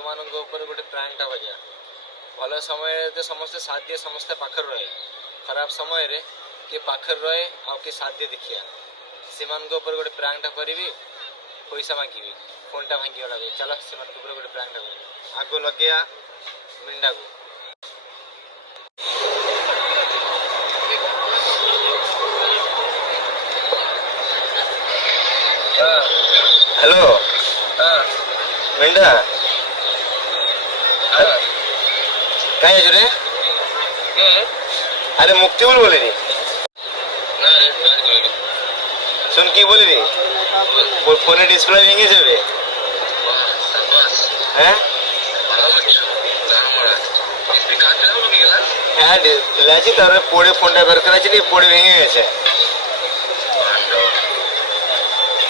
ତୁମମାନଙ୍କ ଉପରେ ଗୋଟେ ପ୍ରାଙ୍କଟା କରିବା। ଭଲ ସମୟରେ ତ ସମସ୍ତେ ସାଥ ଦିଏ, ସମସ୍ତେ ପାଖରେ ରହେ। ଖରାପ ସମୟରେ କିଏ ପାଖରେ ରହେ ଆଉ କିଏ ସାଥ ଦିଏ ଦେଖିବା। ସେମାନଙ୍କ ଉପରେ ଗୋଟେ ପ୍ରାଙ୍କଟା କରିବି, ପଇସା ମାଗିବି। ଫୋନ୍ଟା ଭାଙ୍ଗିଗଲା ଭାଇ, ଚାଲ ସେମାନଙ୍କ ଉପରେ ଗୋଟେ ପ୍ରାଙ୍କଟା କରିବି। ଆଗ ଲଗେଇବା ମିଣ୍ଡାକୁ। ହ୍ୟାଲୋ ମିଣ୍ଡା, କାହିଁ ଅଛୁ ରେ? अरे मुक्ति बोल बोले रे। सुन की बोली रे, फोन डिस्प्ले भेंगे जाबे हैं? হ্যাঁ লাজি তারপরে পড়ে ফোনটা বের করা ছিল, পড়ে ভেঙে গেছে।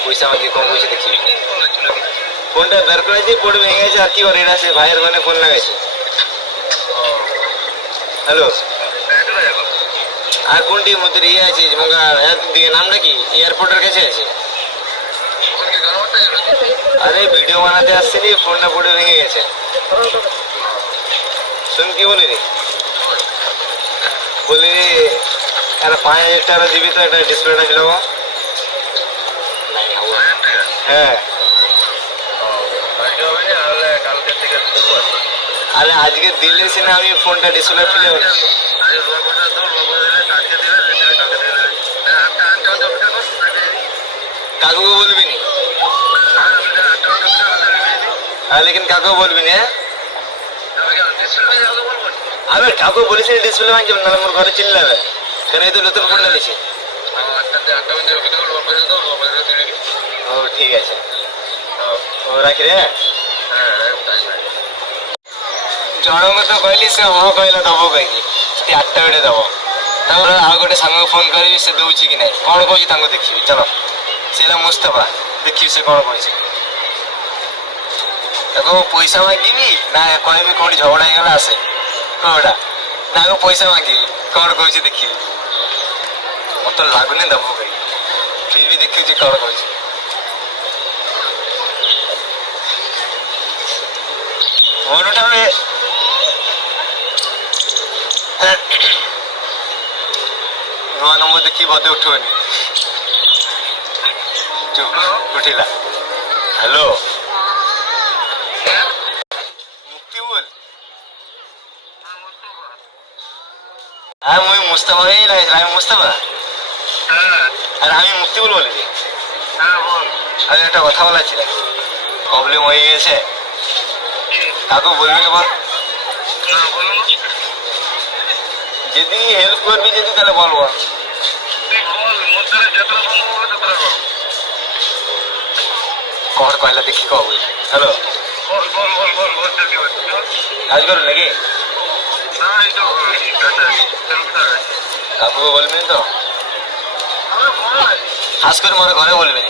পয়সা আমাকে কম পয়সা দেখছি, ফোনটা বের করেছি পড়ে ভেঙে গেছে। আর কি করে এটা, সে ভাইয়ের মানে ফোন লাগাইছে। হ্যালো, আর কোনটি মধ্যে ইয়ে আছে দিকে নামটা কি এয়ারপোর্টের কাছে আছে। আরে ভিডিও বানাতে আসছিলি, ফোনটা পড়ে ভেঙে গেছে। শুন কি বলি রে, বলি একটা 5000 টাকা দিবি তো, একটা ডিসপ্লেটা ছিল। হ্যাঁ আরে আজকে দিলে সিনা আমি ফোনটা ডিসপ্লে ফেলে কাকুকে বলবি নি। হ্যাঁ লেকিন কাকুকে বলবি নি। আরে কাকু বলিস ডিসপ্লে ভাঙ যাবে, নাহলে মোর ঘরে চিল্লাবে। কেন এই তো নতুন ফোনটা নিছি। ও ঠিক আছে, ও রাখি রে। ଜଣଙ୍କୁ ତ କହିଲି, ସେ ହଁ କହିଲା ଦବ କହିକି, 8ଟା ବେଳେ ଦବ। ତାପରେ ଆଉ ଗୋଟେ ସାଙ୍ଗକୁ ଫୋନ କରିବି, ସେ ଦଉଛି କି ନାହିଁ କଣ କହୁଛି ତାଙ୍କୁ ଦେଖିବି। ଚାଲ, ସେ ହେଲା ମୁସ୍ତଫା, ଦେଖିବି ସେ କଣ କହୁଛି। ତାକୁ ପଇସା ମାଗିବି ନା କହିବି କୋଉଠି ଝଗଡ଼ା ହେଇଗଲା ଆସେ କୋଉଟା, ତାକୁ ପଇସା ମାଗିବି କଣ କହୁଛି ଦେଖିବି। ମତେ ଲାଗୁନି ଦବ କହିକି, ଫିର ବି ଦେଖୁଛି କଣ କହୁଛି। ଫୋନ ଉଠାବେ, ନୂଆ ନମ୍ବର ଦେଖି ବୋଧେ ଉଠିବନି। ଚୁପ, ଉଠିଲା। ହ୍ୟାଲୋ মুক্তি বল। হ্যাঁ মুই মুস্তাফা এই লাগছিল, আমি মুস্তাফা। আরে আমি মুক্তি বল বলি। আরে একটা কথা বলার ছিল, প্রবলেম হয়ে গেছে। কাকু বলবি বল, যদি হেল্প করবি যদি তাহলে বলবো। কর কয়লা দেখি কব। হ্যালো কাজ করো নাকি? কাকুকে বলবি তো, খাস করে মোর ঘরে বলবি।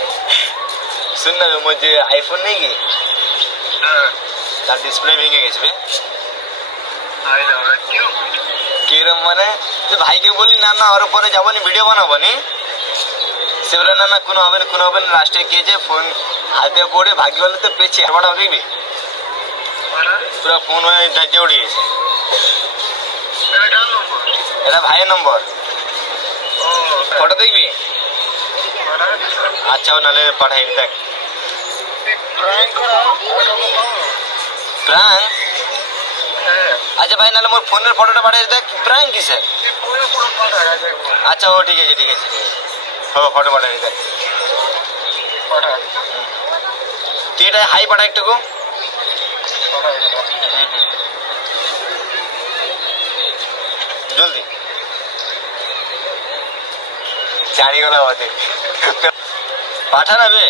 শুন না, মোর যে আইফোন নেই কি, তার ডিসপ্লে ভেঙে গেছে। কিরম মানে, যে ভাইকে বলি না না ওর পরে যাবনি, ভিডিও বানাবনি। সে বলে না না কোনো হবে না, কোনো হবে না। লাস্টে গিয়েছে ফোন হাতে পড়ে ভাগ্য হলে তো পেয়েছে একবারটা দেখবি, পুরো ফোন হয়ে ধার্য উড়ে গেছে। এটা ভাইয়ের নম্বর, ফটো দেখবি? আচ্ছা নাহলে পাঠাই দেখ। প্রাঙ্ক? আচ্ছা ভাই নাহলে মোর ফোনের ফটোটা পাঠাই দেখ, প্রাঙ্ক কিসে? আচ্ছা ও ঠিক আছে ঠিক আছে ঠিক আছে, হবে ফটো পাঠাই দেখ। তুই এটা হাই পাঠা একটুকু। জলদি জানিগলা আমাদের পাঠা যাবে।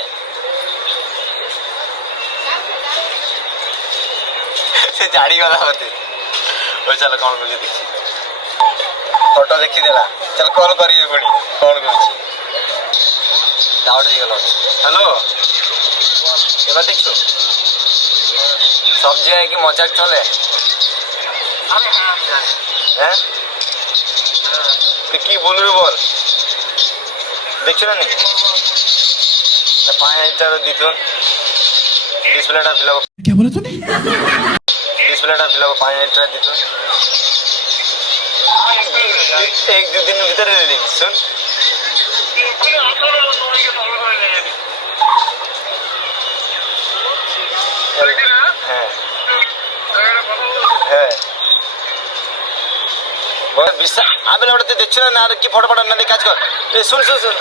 সে জানিগলা আমাদের। ওই চাল কଣ করছি দেখছি, ফটো ଦେଖିଦେଲା। ଚାଲ କଲ୍ କରିବି ପୁଣି କଣ କହୁଛି। ডাউট ହେଇଗଲ। হ্যালো এবার দেখছো সব জায়গায় কি মজাক চলে? হ্যাঁ তুই কি বলবি বল, দেখছো না নি 5000 টাকা দিত। ডিসপ্লেটা ফিল আপ क्या बोला तूने? ডিসপ্লেটা ফিল আপ 5,000 টাকা দিত এক দু দিন ভিতরে রেডি শুন হ্যাঁ হ্যাঁ बहुत বিশ্বাস আমি ওটাতে দেখছো না আর কি ফটো ফটো না দিয়ে কাজ কর এই শুন শুন শুন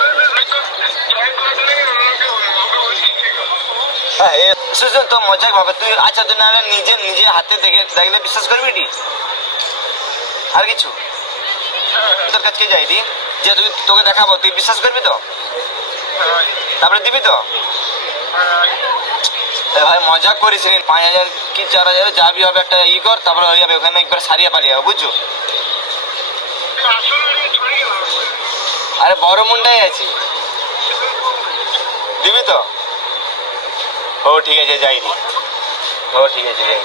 হ্যাঁ এ শুন শুন তো মজাক ভাবে তুই আচ্ছা তুই না নিজে নিজে হাতে দেখে দেখলে বিশ্বাস করবি টি আর কিছু তোর কাছে যাই দি যে তুই তোকে দেখাবো তুই বিশ্বাস করবি তো তারপরে দিবি তো ভাই মজা করিস 5,000 কি 4,000 যাবি হবে একটা ই কর তারপরে হয়ে যাবে ওখানে একবার সারিয়ে পালিয়ে যাবে বুঝছো আরে বড় মুন্ডাই আছি দিবি তো ও ঠিক আছে যাই দি ও ঠিক আছে যাই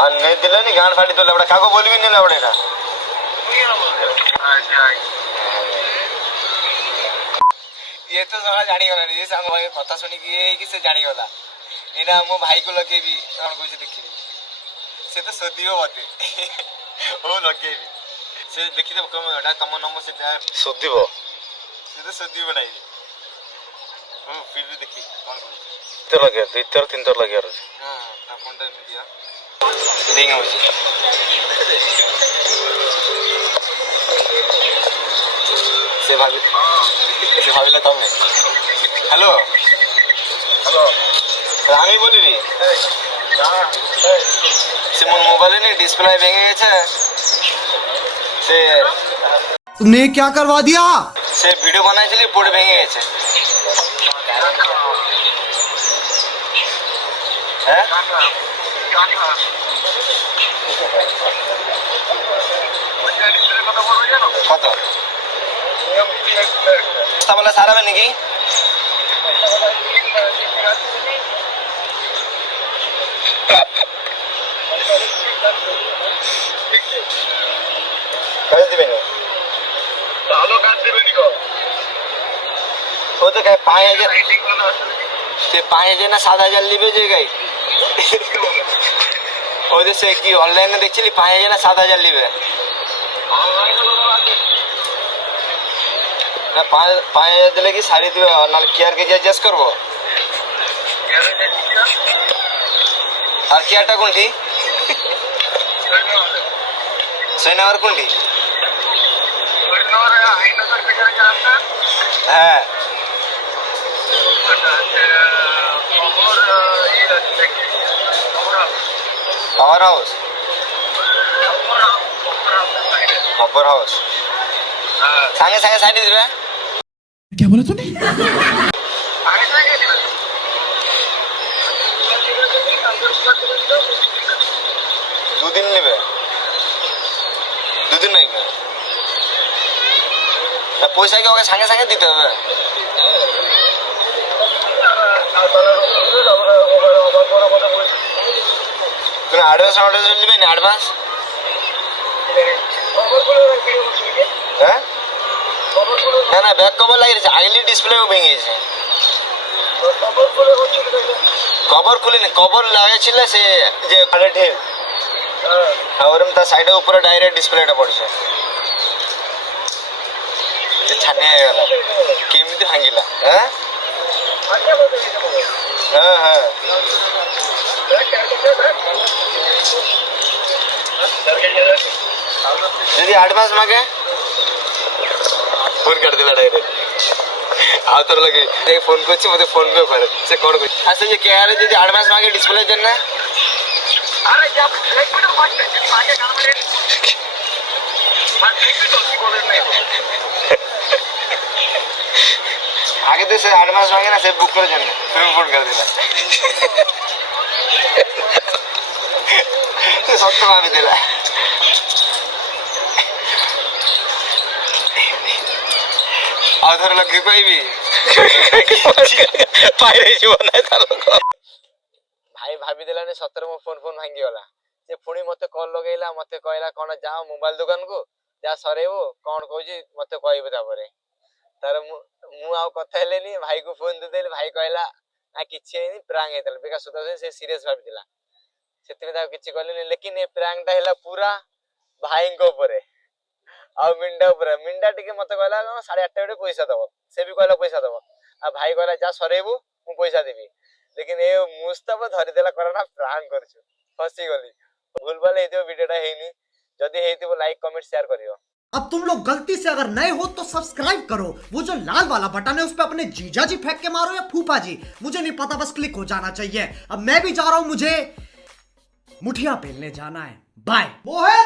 আর নেই দিলে নি গান ফাটি তোলে ওটা কাকু বলবি নিলে ওটা এটা ये तो साला जानी गला ये सांग भाई कथा सुनी कि ये किसे जानी गला एना मो भाई को लगेबी कौन कोइ देखिबी से तो सोदियो होते ओ लगेबी से देखि दे कम एटा तम नंबर से सोदिबो से तो सोदिबो नाही ओ फिर भी देखि कौन कोइ तो लगे दुई तर तीन तर लगे रे हां ता फोन टा दिया रिंग होची से ভাবিলে তুমি হ্যালো হ্যালো আমি বলি রে সে মোর মোবাইলে নে ডিসপ্লে ভেঙে গেছে সে तुमने ये क्या करवा दिया? সে ভিডিও বানাইছিলি পড়ে ভেঙে গেছে হ্যাঁ কত বলে সারাবে নাকি কাজ দিবে না ভালো কাজ দিবে নি গো ও তো কাই 5,000 সে 5,000 না 7,000 লিবে যে গাই ওই যে সে কি অনলাইনে দেখছিলি 5,000 না 7,000 লিবে না 5,000 দিলে কি শাড়ি দিবে নাহলে কেয়ার কে অ্যাডজাস্ট করবো আর কেয়ারটা কোনটি সৈনগর কোনটি হ্যাঁ পাওয়ার হাউস খবর হাউস সাঙ্গে সাঙ্গে সাইডে দিবে क्या बोला तूने? দুদিন নেবে দুদিন লাগবে পয়সা কি ওকে সাঙ্গে সাঙ্গে দিতে হবে তুমি অ্যাডভান্স নেবে না অ্যাডভান্স হ্যাঁ না না ব্যাক কভার লাগিয়েছে আগলি ডিসপ্লেও ভেঙে গেছে কভার খুলিনি কভার লাগাইছিল সে যে কানে ঢিল ওরম তা সাইডে উপরে ডাইরেক্ট ডিসপ্লেটা পড়ছে যে ছানিয়া হয়ে গেল কেমিতি ভাঙিলা হ্যাঁ হ্যাঁ হ্যাঁ যদি অ্যাডভান্স মাগে ফোন कर दिला डायरेक्ट आ तर लगे एक फोन করছি মতে ফোন পে করে সে কোড করছে আচ্ছা যে কে আরে যদি অ্যাডভান্স মাগে ডিসপ্লের জন্য আরে যা এক মিনিট মাগে কাম করে आगे तो से एडवांस मांगे ना से बुक कर जन्ने फिर फोन कर दिला तो सत्य भाभी दिला आधार लगे कोई भी पाइरे जीवन है तालो भाई भाभी दिला ने 17 मो फोन भांगी वाला से पुणी मते कॉल लगेला मते कहला कोन जाओ मोबाइल दुकान को जा सरेबो कोन कहूजी मते कहबे तापरे तार मु आउ कथा हेलेनी भाई को फोन दे देले भाई कहला କିଛି ହେଇନି ପ୍ରାଙ୍କ ହେଇଥିଲା ବିକା ସୁତା ସେ ସିରିୟସ୍ ଭାବିଥିଲା ସେଥିପାଇଁ ତାକୁ କିଛି କଲିନି ଲେକିନ ଏ ପ୍ରାଙ୍କଟା ହେଲା ପୁରା ଭାଇଙ୍କ ଉପରେ ଆଉ ମିଣ୍ଡା ଉପରେ ମିଣ୍ଡା ଟିକେ ମତେ କହିଲା 8:30 ବେଳେ ପଇସା ଦବ ସେ ବି କହିଲା ପଇସା ଦବ ଆଉ ଭାଇ କହିଲା ଯା ସରେଇବୁ ମୁଁ ପଇସା ଦେବି ଲେକିନ ଏ ମୁସ୍ତାଫ ଧରିଦେଲା କହିଲା ପ୍ରାଙ୍କ କରୁଛୁ ଫସିଗଲି ଭୁଲ ଭାଲ ହେଇଥିବ ଭିଡିଓଟା ହେଇନି ଯଦି ହେଇଥିବ ଲାଇକ୍ କमेंट शेयर करियो अब तुम लोग गलती से अगर नए हो तो सब्सक्राइब करो वो जो लाल वाला बटन है उस पे अपने जीजा जी फेंक के मारो या फूफा जी मुझे नहीं पता बस क्लिक हो जाना चाहिए अब मैं भी जा रहा हूं मुझे मुठिया पेलने जाना है बाय वो है